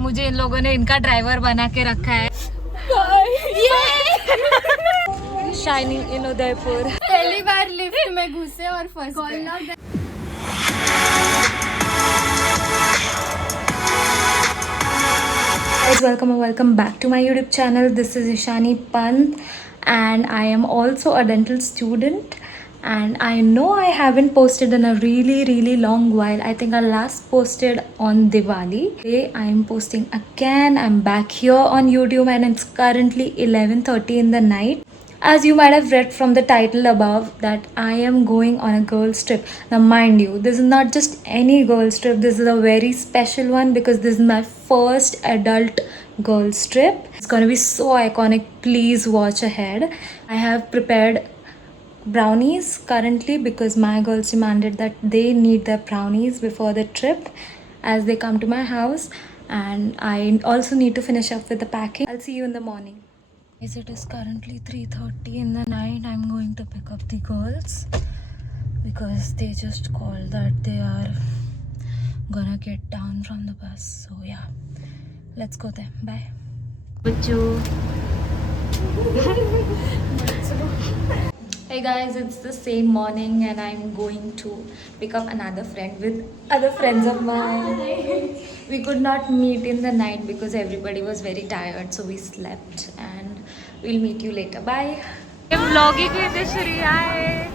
मुझे इन लोगों ने इनका ड्राइवर बना के रखा है। Shining in Udaipur. पहली बार लिफ्ट में घुसे और फंस गए। Guys, welcome back to my YouTube channel. This is Ishani Pant and I am also a dental student, and I know I haven't posted in a really long while. I think I last posted on Diwali. Today I am posting again. I'm back here on YouTube and it's currently 11:30 in the night. As you might have read from the title above that I am going on a girls trip. Now mind you, this is not just any girls trip. This is a very special one because this is my first adult girls trip. It's gonna be so iconic. Please watch ahead. I have prepared brownies currently because my girls demanded that they need their brownies before the trip as they come to my house, and I also need to finish up with the packing. I'll see you in the morning. Yes, it is currently 3:30 in the night. I'm going to pick up the girls because they just called that they are gonna get down from the bus. So yeah, let's go there. Bye. Bachoo. Hey guys, it's the same morning and I'm going to pick up another friend with other friends of mine. We could not meet in the night because everybody was very tired, so we slept and we'll meet you later. Bye. I'm vlogging with Shri. Hi.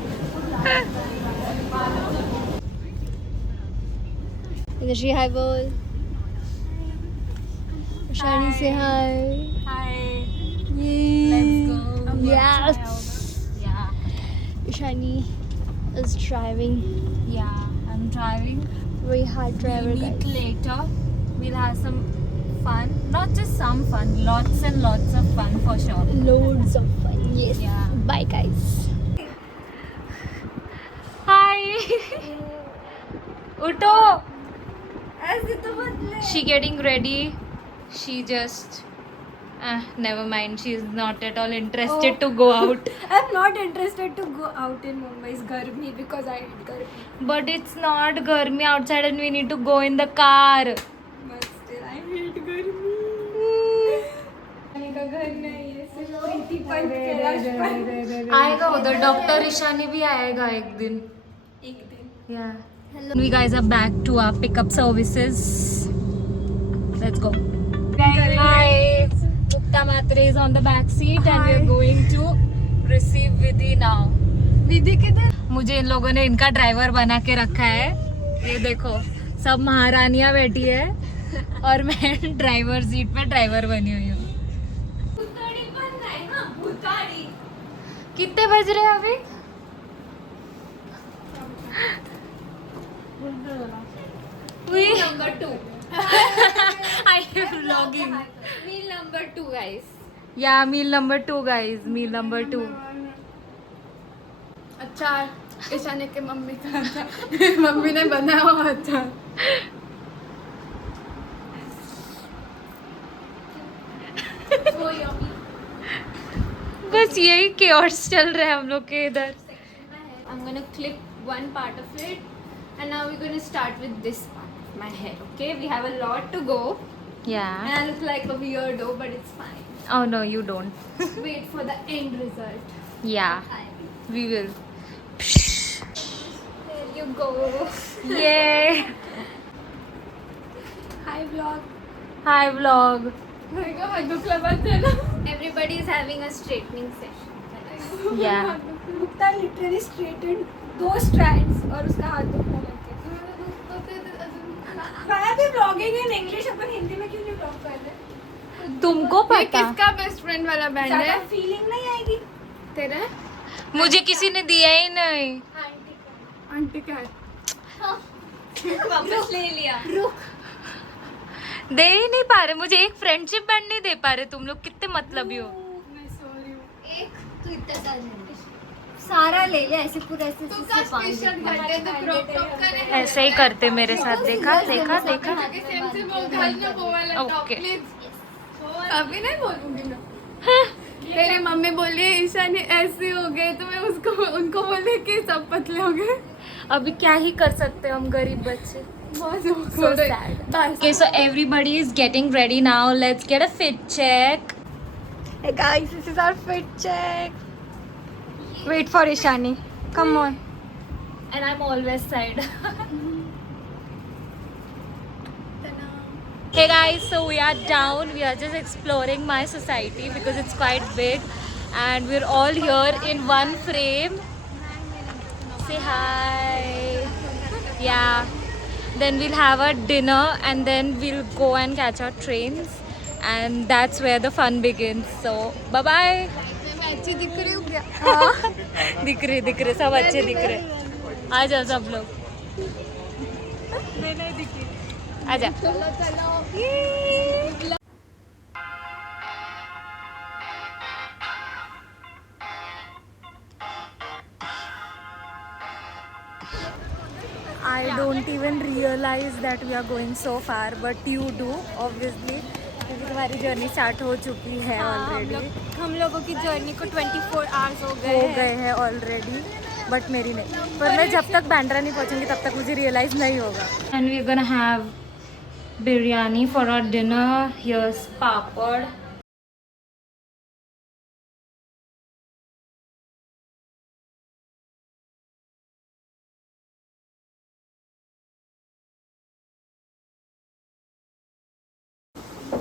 Shri, hi bol. Shani, say hi. Hi. Yay. Let's go. Yes. Yeah. Shani is driving. Yeah. I'm driving. Very hard driver, We'll meet guys. later. We'll have some fun. Not just some fun. Lots and lots of fun for sure. Loads of fun. Yes. Yeah. Bye, guys. Hi. Utto. She getting ready. She just never mind. She is not at all interested to go out. I'm not interested to go out in Mumbai's garmi because I hate garmi. But it's not garmi outside and we need to go in the car. But still, I hate garmi. का घर नहीं है, सिर्फ प्रीति पंत कैलाश पंत आएगा उधर. Doctor Ishani भी आएगा एक दिन. Yeah. Hello. We guys are back to our pickup services. Let's go. Hi. Gupta Matre is on the back seat and we are going to receive Vidhi now. विधि किधर? मुझे इन लोगों ने इनका ड्राइवर बना के रखा है. ये देखो, सब महारानियां बैठी है और मैं ड्राइवर सीट पे ड्राइवर बनी हुई हूँ. कितने बज रहे हैं अभी? Number 2. I am vlogging. Meal number 2, guys. Yeah, meal number 2 guys. Meal number 2. अचार ईशानी के मम्मी का अचार मम्मी ने बनाया हुआ अचार. बस यही केओस चल रहा है हम लोग के इधर. I'm gonna clip one part of it, and now we're gonna start with this part of my hair. Okay, we have a lot to go, and Yeah. I look like a weirdo, but it's fine. Oh no, you don't. Just wait for the end result. Yeah, we will. There you go. Yay! Hi vlog. Hi vlog. Everybody is having a straightening session. Yeah. Gupta literally straightened 2 strands और उसका हाथ दुखने लग गया. मैं भी vlogging in English, अपन हिंदी में क्यों नहीं vlog कर रहे? तुमको ये पता? किसका बेस्ट फ्रेंड वाला बैंड है? ज़्यादा फीलिंग नहीं आएगी. तेरा? मुझे किसी ने दिया ही नहीं. आंटी का है। वापस ले लिया. रुक. दे ही नहीं पा रहे. मुझे एक फ्रेंडशिप बैंड नहीं दे पा रहे. तुम लोग कितने मतलबी हो. मैं सॉरी हूँ। एक तू इतना सारा ले ले ऐसे पूरा ऐसे तू का स्पेशल घंटे तो क्रॉप टॉप करे। ऐसे ही करते मेरे साथ. देखा देखा देखा. आगे सेम से बोल घालना वो वाला टॉप Okay. प्लीज। अभी नहीं बोलूंगी मैं। तेरी मम्मी बोली ईशानी ऐसे हो गए तो मैं उसको उनको बोले कि सब पतले हो गए। अभी क्या ही कर सकते हैं हम गरीब बच्चे. So sad. Okay, so everybody is getting ready now. Let's get a fit check. Hey guys, this is our fit check. Wait for Ishani. Come on. And I'm always side. Hey guys, so we are down. We are just exploring my society because it's quite big and we're all here in one frame. Say hi. Yeah. Then we'll have a dinner and then we'll go and catch our trains and that's where the fun begins. So bye bye. मैं अच्छी दिख रही हूँ क्या? दिख रहे सब अच्छे दिख रहे. आ जाओ सब लोग. नहीं दिख रही. आ जा. चलो. I don't even realize that we are going so far, but you do obviously क्योंकि तुम्हारी जर्नी स्टार्ट हो चुकी है ऑलरेडी. हम लोगों की जर्नी को 24 आवर्स हो गए हैं ऑलरेडी, बट मेरी नहीं. पर मैं जब तक बैंड्रा नहीं पहुंचूंगी तब तक मुझे रियलाइज नहीं होगा. And we are gonna have biryani for our dinner. Here's papad.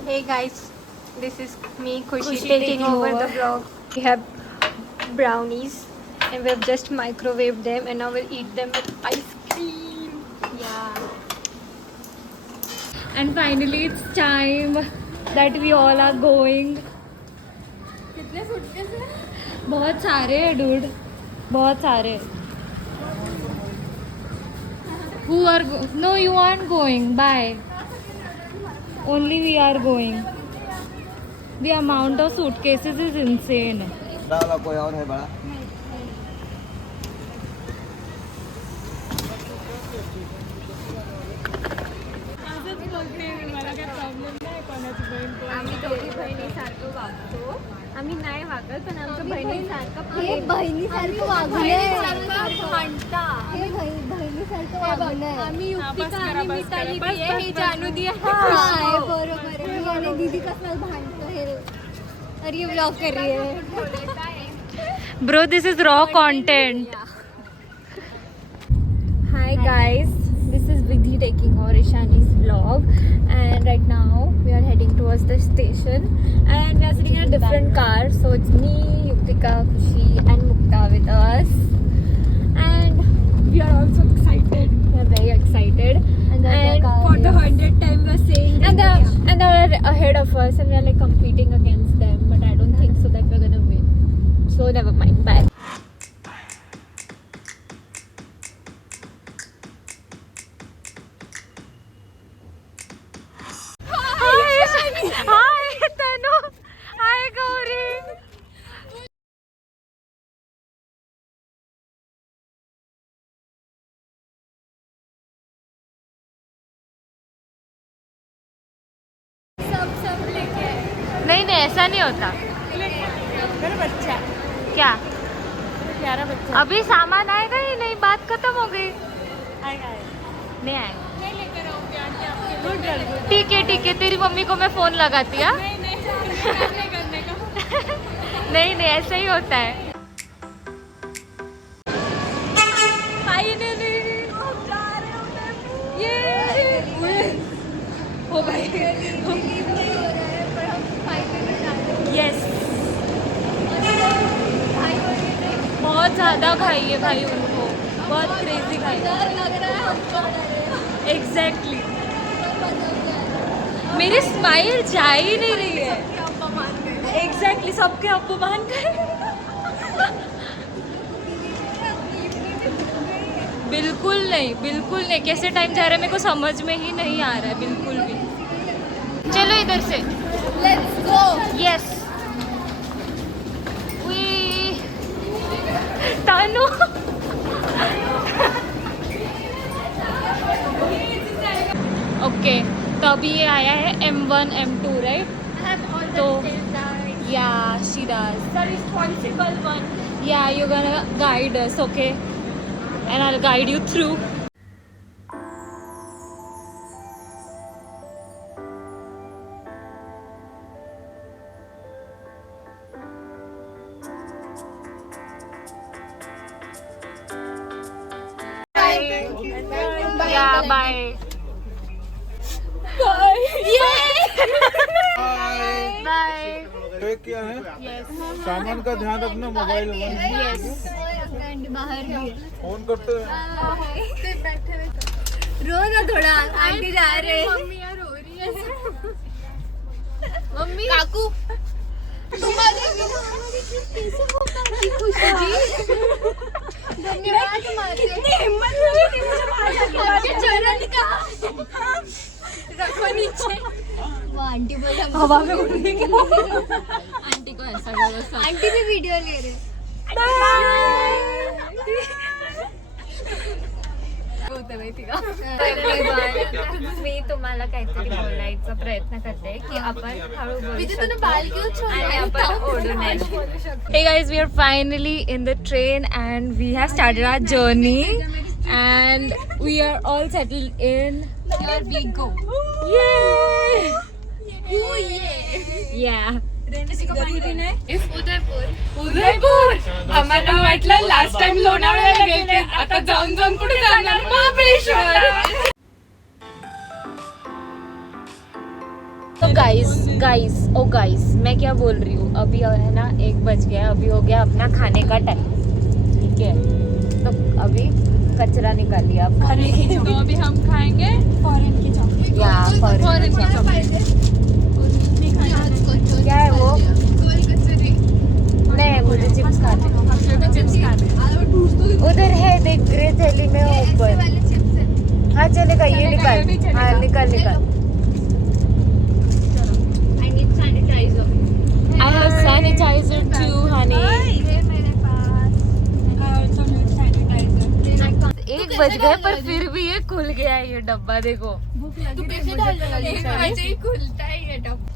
Hey guys, this is me, Khushi, Khushi taking taking over over. the vlog. We have brownies and we have just microwaved them and now we'll eat them with ice cream. Yeah. And finally it's time that we all are going. कितने suitcase हैं? बहुत सारे हैं dude, बहुत सारे. Who are no, you aren't going. Bye. Only we are going. The amount of suitcases is insane. वाला कोई और है बड़ा? आम्ही दोघी बहिणीसारखं वागतो. आम्ही नाही वागत पण आमच्या बहिणीसारखं हे बहिणीसारखं वागणं म्हणता. हे बहिणीसारखं वागणं. आम्ही युक्तिका आणि मिताली दी आहे, हे जानू दी आहे. बरोबर आहे. मी आणि दीदी कसं भांडतो हे. अरे ये व्लॉग कर रही है. Bro, this is raw content. Hi guys, this is Vidhi taking over Ishani's vlog and right now we are heading towards the station and we are sitting in a different car, so it's me, Yuktika, Khushi and Mukta with us and we are also excited. We are very excited and for the 100th time we are saying this and they are ahead of us and we are like competing against them, but I don't think so that we are gonna win, so never mind. Bye. Hi Tanu. Hi Gauri. सब लेके नहीं ऐसा नहीं होता. मेरा बच्चा क्या प्यारा बच्चा अभी सामान आएगा ही नहीं? बात खत्म हो गई. आएगा नहीं आएगा. नहीं लेकर आऊंगी आंटी आपके. ठीक है तेरी मम्मी को मैं फोन लगाती. हाँ नहीं करने का. नहीं ऐसा ही होता है. फाइनली ये हो गए. यस बहुत ज़्यादा खाई है भाई उनको. बहुत क्रेजी खाई. लग रहा है हमको. एग्जैक्टली. मेरी स्माइल जा ही नहीं रही है. एग्जैक्टली सबके अब्बू मान गए. बिल्कुल नहीं. कैसे टाइम जा रहा है मेरे को समझ में ही नहीं आ रहा है बिल्कुल भी. चलो इधर से. Let's go. Yes Tanu. Okay तो अभी ये आया है M1 M2 राइट. तो या she does the responsible one. या you gonna guide us. Okay and I will guide you through. Yeah, bye. Bye. Pack किया है? सामान का ध्यान रखना, मोबाइल फोन करते हैं। रो ना थोड़ा, आंटी जा रहे हैं। मम्मी यार रो रही है। मम्मी काकू तुम्हारी खुशी जी धन्यवाद तुम्हारे। कितनी हिम्मत हुई थी मुझे मार के चरण का रखो नीचे। वो आंटी बोले हवा में उड़ गई। आंटी को ऐसा करो। आंटी भी वीडियो ले रहे। मी तुम्हाला काहीतरी बोलायचा प्रयत्न करते की आपण हळू बोलू शकतो आणि आपण ओढू नाही शकतो. Hey guys, we are finally in the train and we have started our journey and we are all settled in. Here we go. Yay! Yeah. Udaipur आम्हाला वाटलं लास्ट टाइम लोणावळ्याला गेले, आता जाऊन जाऊन कुठे जाणार? महाबळेश्वर. तो गाइस मैं क्या बोल रही हूँ, अभी है ना 1 बज गया, अभी हो गया अपना खाने का टाइम, ठीक है? तो अभी कचरा निकालिए आप खाने की। तो अभी हम खाएंगे फॉरेन की चॉकलेट। या फॉरेन की चॉकलेट। क्या है वो? नहीं, मुझे चिप्स खाने। उधर है देख, ग्रे थैली में ऊपर। हाँ चलेगा, ये निकाल। हाँ निकाल। I have sanitizer too, honey. 1 बज गए पर फिर भी ये खुल गया है ये डब्बा, देखो। खुलता है ये डब्बा।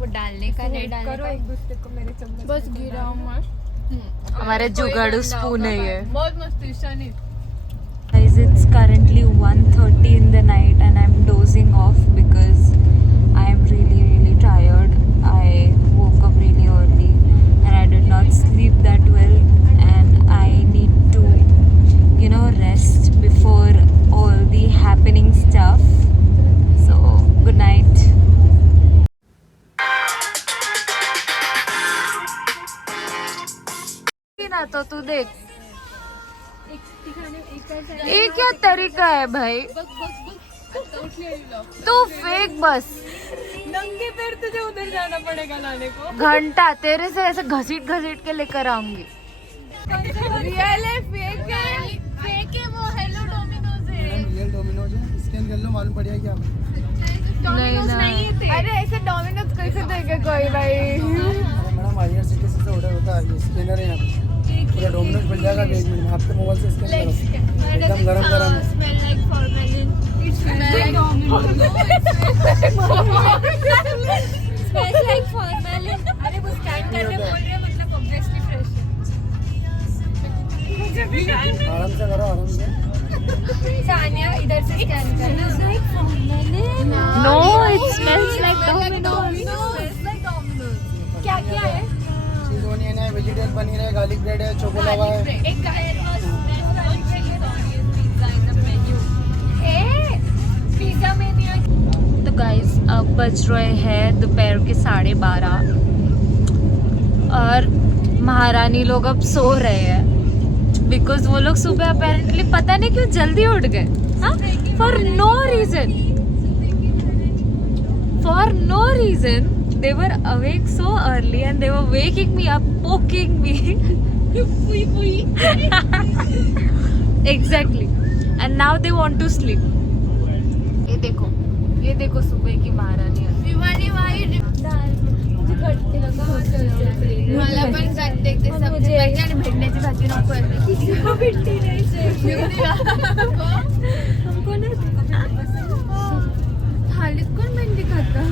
वो डालने का नहीं डालने का। एक दूसरे को मेरे चम्मच बस गिरा मस्त। हमारे जुगाड़ू स्पून है ये। बहुत मस्त Ishani. Guys, it's currently 1:30 in the night and I'm dozing off because I am really tired. I woke up really early and I did not sleep that well and I need to, rest before all the happening stuff. So, good night. ना तो तू देख, ये क्या तरीका है भाई? तू फेंक बस। नंगे पैर तुझे उधर जाना पड़ेगा लाने को। घंटा तेरे से ऐसे घसीट के लेकर आऊंगी। रियल है फेक है? फेक है वो। हेलो डोमिनोज है। रियल डोमिनोज है, स्कैन कर लो, मालूम पड़ जाएगी आपको। डोमिनोज नहीं थे। अरे ऐसे डोमिनोज कैसे देगा कोई भाई? मैडम IRCTC से ऑर्डर होता है, ये स्कैनर है यहाँ पे, पूरा डोमिनोज मिल जाएगा 1 मिनट में। आपके मोबाइल से स्कैन करो, एकदम गरम है। Smell like formalin. Smell like formalin. अरे वो स्कैन करने बोल रहे हैं, मतलब ऑब्वियसली फ्रेश है। आराम से करो, आराम से। सानिया इधर से स्कैन करना। No, it smells like Domino's. क्या क्या है? चीज ओनियन है, वेजिटेबल पनीर है, गार्लिक ब्रेड है, चोको लावा है। एक पिज्जा में नहीं। तो गाइस अब बज रहे हैं दोपहर के 12:30 और महारानी लोग अब सो रहे हैं बिकॉज वो लोग सुबह अपेरेंटली पता नहीं क्यों जल्दी उठ गए। For no reason they were awake so early and they were waking me up, poking me. Exactly. And now they want to sleep. ये देखो सुबह की महारानी। मला पण सांगते ते सब बघायला भेटण्याची खाती नको आहे। भेटती नाही हमको ना थालीत कोण भेंडी खाता?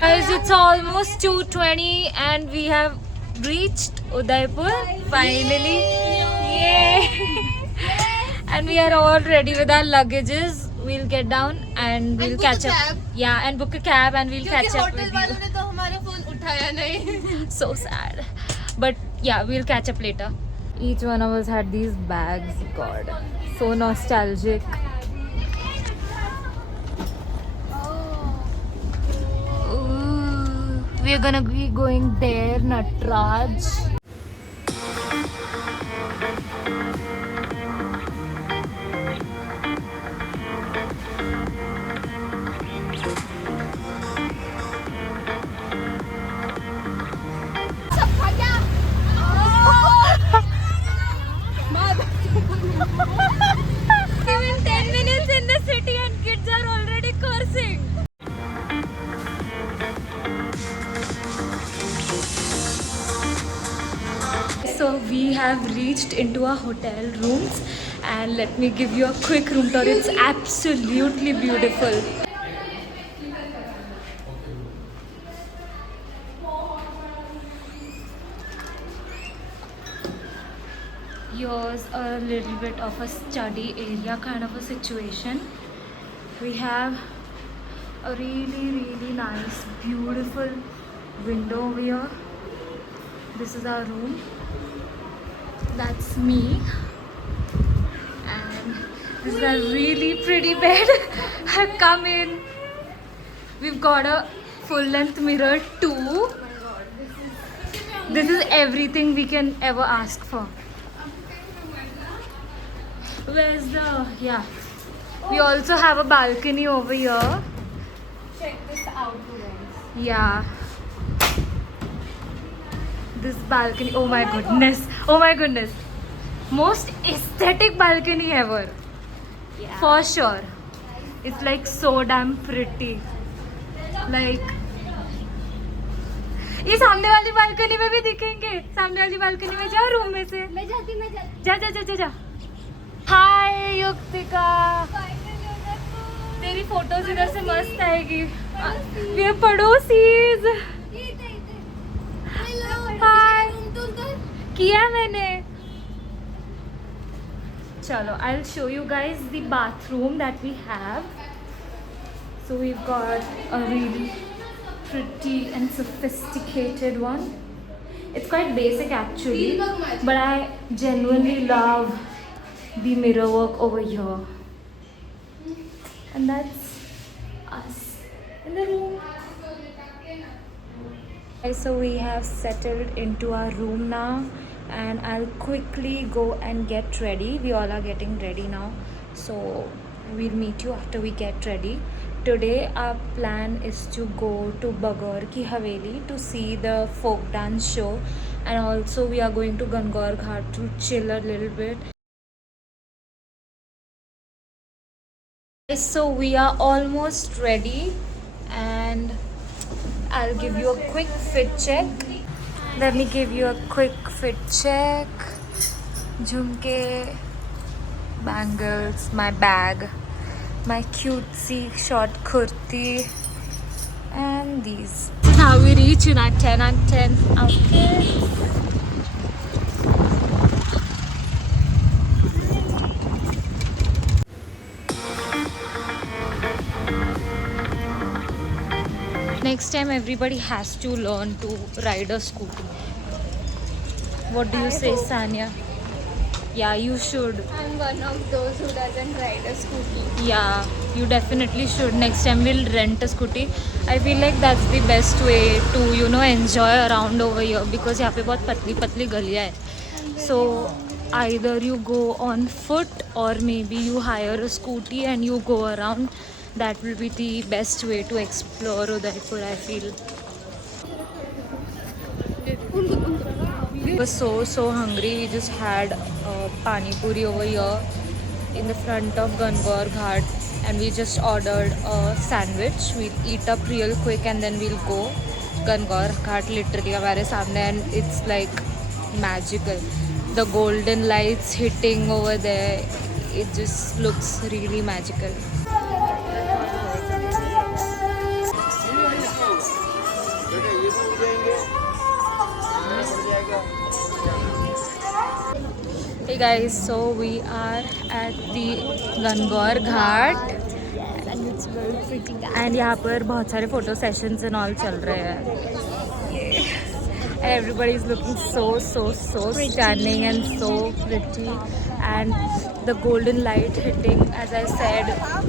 Guys, it's almost 2:20 and we have reached Udaipur finally. Yay! And we are all ready with our luggages. We'll get down and we'll catch up. Yeah, and book a cab and we'll catch up with you. Hotel वालों ने तो हमारा phone उठाया नहीं। So sad. but yeah, we'll catch up later. Each one of us had these bags. God, so nostalgic. Ooh, we're gonna be going there, Natraj. Even 10 minutes in the city and kids are already cursing. So we have reached into our hotel rooms, and let me give you a quick room tour. It's absolutely beautiful. Here's a little bit of a study area kind of a situation. We have a really nice beautiful window over here. This is our room. That's me. And this is a really pretty bed. Come in. We've got a full length mirror too. This is everything we can ever ask for. Where's the, yeah. We also have a balcony over here. Check this out, guys. Yeah. This balcony, oh my goodness. Oh my goodness. Most aesthetic balcony ever. Yeah. For sure. It's like so damn pretty. Like ये सामने वाली balcony में भी दिखेंगे. सामने वाली balcony में जा रूम में से. मैं जाती जा जा जा जा जा. हाय युक्तिका. तेरी फोटोज इधर से मस्त आएगी. We are पड़ोसीज. हाय. किया मैंने. चलो, I'll show you guys the bathroom that we have. So we've got a really pretty and sophisticated one. It's quite basic actually, but I genuinely love the mirror work over here. And that's us in the room. Okay, so we have settled into our room now, and I'll quickly go and get ready. We all are getting ready now, so we'll meet you after we get ready. Today our plan is to go to Bagaur Ki Haveli to see the folk dance show, and also we are going to Gangaur Ghat to chill a little bit. So we are almost ready, and I'll give you a quick fit check. Let me give you a quick fit check. Jhumke, bangles, my bag, my cutesy short kurti, and these. This is how we reach in our 10 on 10 outfits. Next time everybody has to learn to ride a scooty. What do you say, Sanya? Yeah, you should. I'm one of those who doesn't ride a scooty. Yeah, you definitely should. Next time we'll rent a scooty. I feel like that's the best way to, you know, enjoy around over here, because यहाँ पे बहुत पतली पतली गलियाँ है. So either you go on foot or maybe you hire a scooty and you go around. That will be the best way to explore Udaipur, I feel. We were so hungry. We just had pani puri over here in the front of Gangaur Ghat, and we just ordered a sandwich. We'll eat up real quick and then we'll go. Gangaur Ghat literally हमारे सामने, and it's like magical. The golden lights hitting over there, it just looks really magical. Hey guys, so we are at the Gangaur Ghat, And it's very pretty. and यहाँ पर बहुत सारे photo sessions and all चल रहे हैं. and everybody is looking so stunning and so pretty, and the golden light hitting, as I said,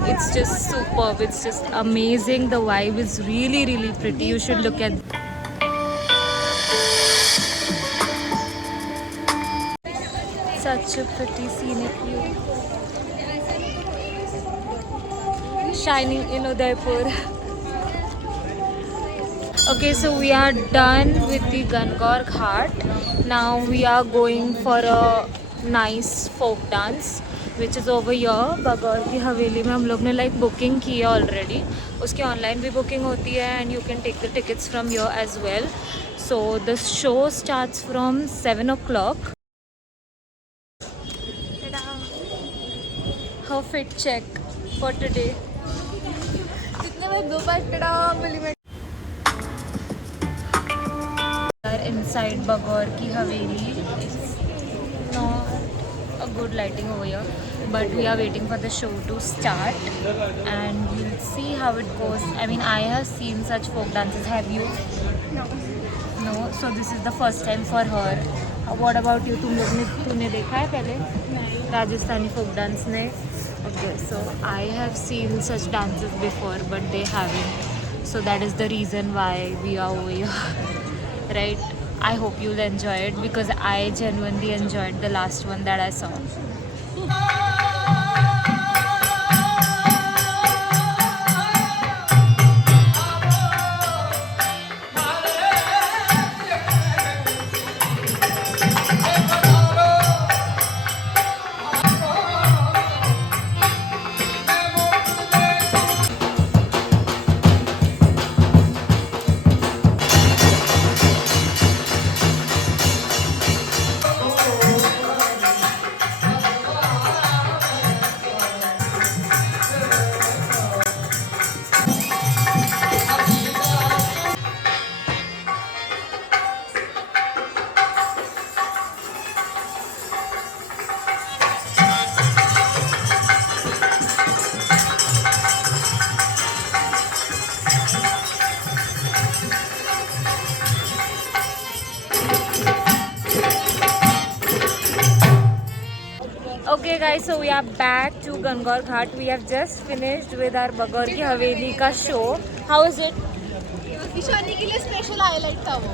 it's just superb, it's just amazing. The vibe is really pretty. You should look at such a pretty scenic view shining in Udaipur. Okay, so we are done with the Gangor Ghat. Now we are going for a nice folk dance which is over here. Bagaur की हवेली में हम लोग ने like booking की है already. उसकी online भी booking होती है and you can take the tickets from here as well. So the show starts from 7 o'clock. Her fit check for today. Inside Bagaur ki Haveli. It's not a good lighting over here, but we are waiting for the show to start and we'll see how it goes. I mean, I have seen such folk dances. Have you? No. So this is the first time for her. What about you? तूने देखा है पहले? Rajasthani folk dance ने? Okay, so I have seen such dances before, but they haven't. So that is the reason why we are over here. Right? I hope you'll enjoy it because I genuinely enjoyed the last one that I saw. Okay guys, so we are back to Gangor Ghat. We have just finished with our Bagaur ki Haveli ka show. How is it? Ishani के लिए special highlight था वो.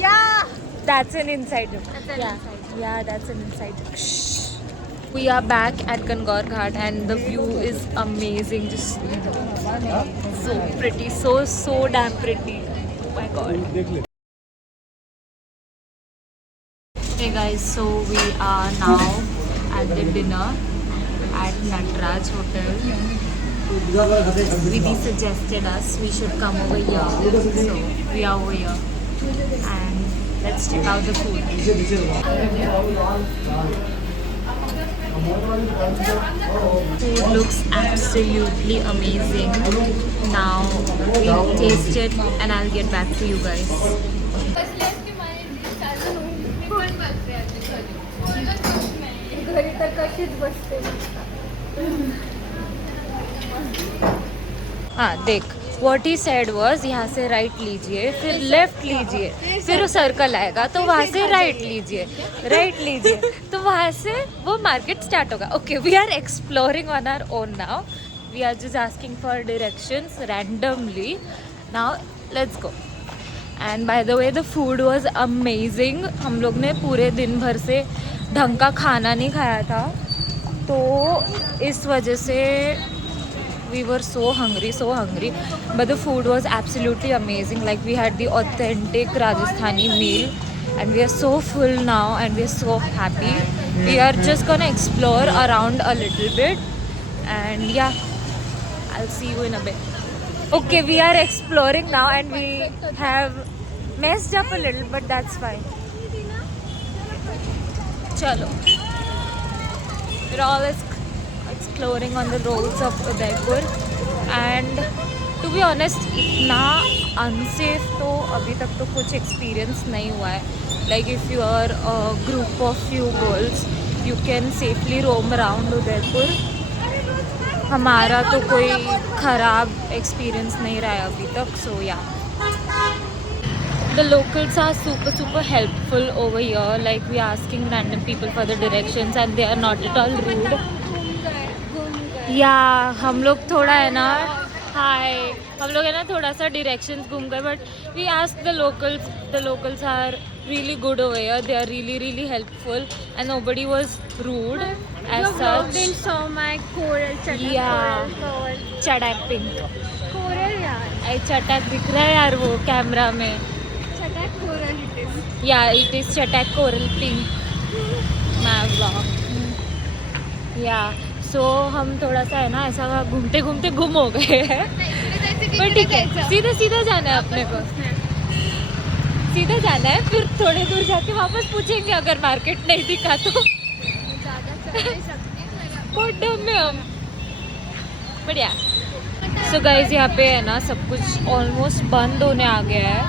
Yeah. That's an inside joke. Yeah, that's an inside joke. Shh. We are back at Gangor Ghat and the view is amazing. Just so pretty, so damn pretty. Oh my god. Hey guys, so we are now at the dinner at Natraj Hotel. Vidhi suggested us we should come over here, so we are over here and let's check out the food. Food looks absolutely amazing. Now we'll taste it and I'll get back to you guys. हाँ देख, what he said was यहाँ से right लीजिए, फिर left लीजिए, फिर वो circle आएगा तो वहाँ से राइट लीजिए, तो वहाँ से वो मार्केट स्टार्ट होगा. Okay, we are exploring on our own now. We are just asking for directions randomly. Now let's go. And by the way the food was amazing. हम लोग ने पूरे दिन भर से ढंग का खाना नहीं खाया था, तो इस वजह से we were so hungry, but the food was absolutely amazing. Like we had the authentic Rajasthani meal and we are so full now and we are so happy. We are just gonna explore around a little bit and yeah, I'll see you in a bit. Okay, we are exploring now and we have messed up a little, but that's fine. Chalo. We're all exploring on the roads of Udaipur and to be honest इतना unsafe तो अभी तक तो कुछ experience नहीं हुआ है. Like if you are a group of few girls you can safely roam around Udaipur. हमारा तो कोई ख़राब experience नहीं रहा है अभी तक, so yeah. The locals are super helpful over here. Like we are asking random people for the directions and they are not at all rude. Yeah, हम लोग थोड़ा है ना, हाय, हम लोग है ना थोड़ा सा directions घूम गए, but we asked the locals. The locals are really good over here. They are really helpful and nobody was rude as such. Then saw my coral chatak. Yeah. Coral. चटाक पिंक, Coral यार. आई चटाक दिख रहा है यार वो camera में. Chatak coral it is. Yeah, it is चटाक coral pink. My vlog. Yeah. So हम थोड़ा सा है ना ऐसा घूमते घूमते गुम हो गए हैं. पर ठीक है, सीधा सीधा जाना है अपने को. सीधा जाना है, फिर थोड़े दूर जाके वापस पूछेंगे अगर मार्केट नहीं दिखा तो. बहुत डम है हम. बढ़िया. सो गाइज यहाँ पे है ना सब कुछ ऑलमोस्ट बंद होने आ गया है,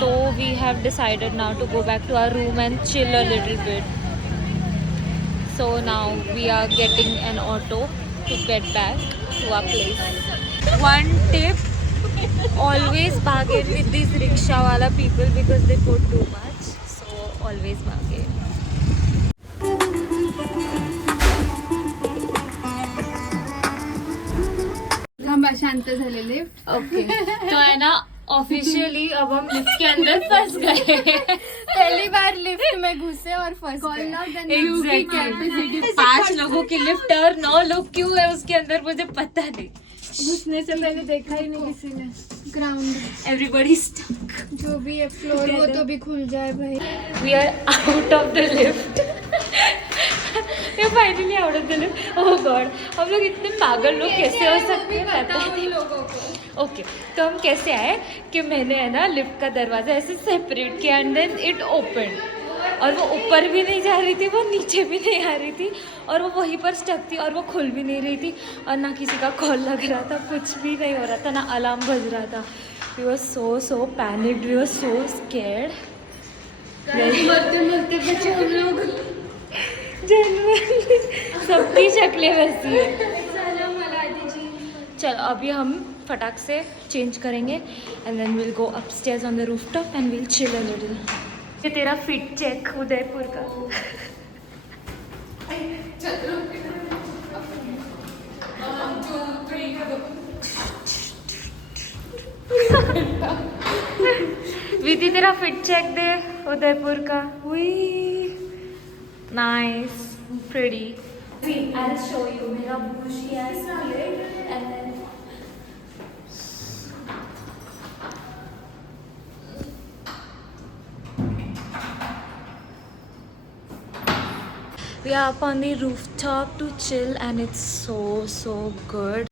तो we have decided now to go back to our room and chill a little bit. So now we are getting an auto to get back to our place. One tip, always bargain with these rickshaw wala people because they put too much. So always bargain. शांत झालेले. Okay. तो है ना officially अब हम lift के अंदर फंस गए. पहली बार लिफ्ट में घुसे और फंस गए. Exactly. 5 लोगों की लिफ्ट और 9 लोग क्यों है उसके अंदर मुझे पता नहीं. घुसने से पहले देखा ही नहीं किसी ने. Ground Everybody stuck. जो भी है फ्लोर वो तो भी खुल जाए भाई. We are out of the lift. We are finally out of the lift. Oh God, हम लोग इतने पागल लोग कैसे हो सकते हैं पता नहीं. ओके, तो हम कैसे आए कि मैंने है ना लिफ्ट का दरवाज़ा ऐसे सेपरेट किया एंड देन इट ओपन, और वो ऊपर भी नहीं जा रही थी, वो नीचे भी नहीं आ रही थी, और वो वहीं पर स्टक थी और वो खुल भी नहीं रही थी, और ना किसी का कॉल लग रहा था, कुछ भी नहीं हो रहा था, ना अलार्म बज रहा था. We were so panicked, we were so scared. मरते बचे हम लोग. जनरली सबकी शक्लें वैसी है. चलो अभी हम फटाक से चेंज करेंगे and then will go upstairs on the rooftop and will chill a little. ये तेरा फिट चेक उदयपुर का. विधि तेरा फिट चेक दे उदयपुर का. Nice, pretty. I'll show you. मेरा bushy ass split and then we are up on the rooftop to chill and it's so good.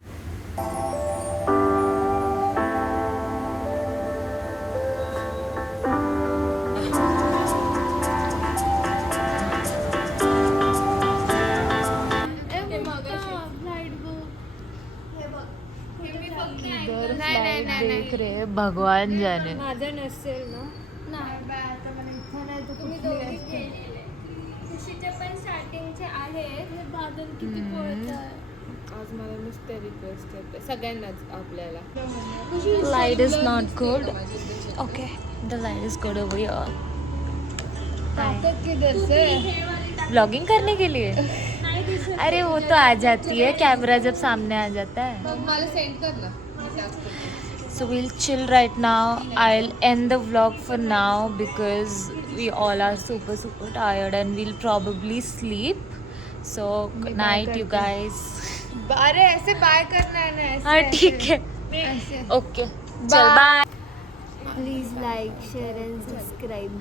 देख रहे भगवान जाने. माझं नसेल ना. तुम्ही दोघी गेलेले. खुशीचे पण स्टार्टिंगचे आहेत. बादल किती पळतात. आज मला नुसते रिक्वेस्ट करते सगळ्यांनाच आपल्याला. Light is not good. Okay, the light is good over here. ताकत किधर से. Vlogging करने के लिए. अरे वो तो आ जाती है कैमरा जब सामने आ जाता है. मग मला सेंड कर ना. So we'll chill right now. I'll end the vlog for now because we all are super tired and we'll probably sleep. So good night you guys. अरे ऐसे बाय करना है ना. ऐसे हाँ ठीक है. ऐसे. Okay. चल bye. Please like, share and subscribe.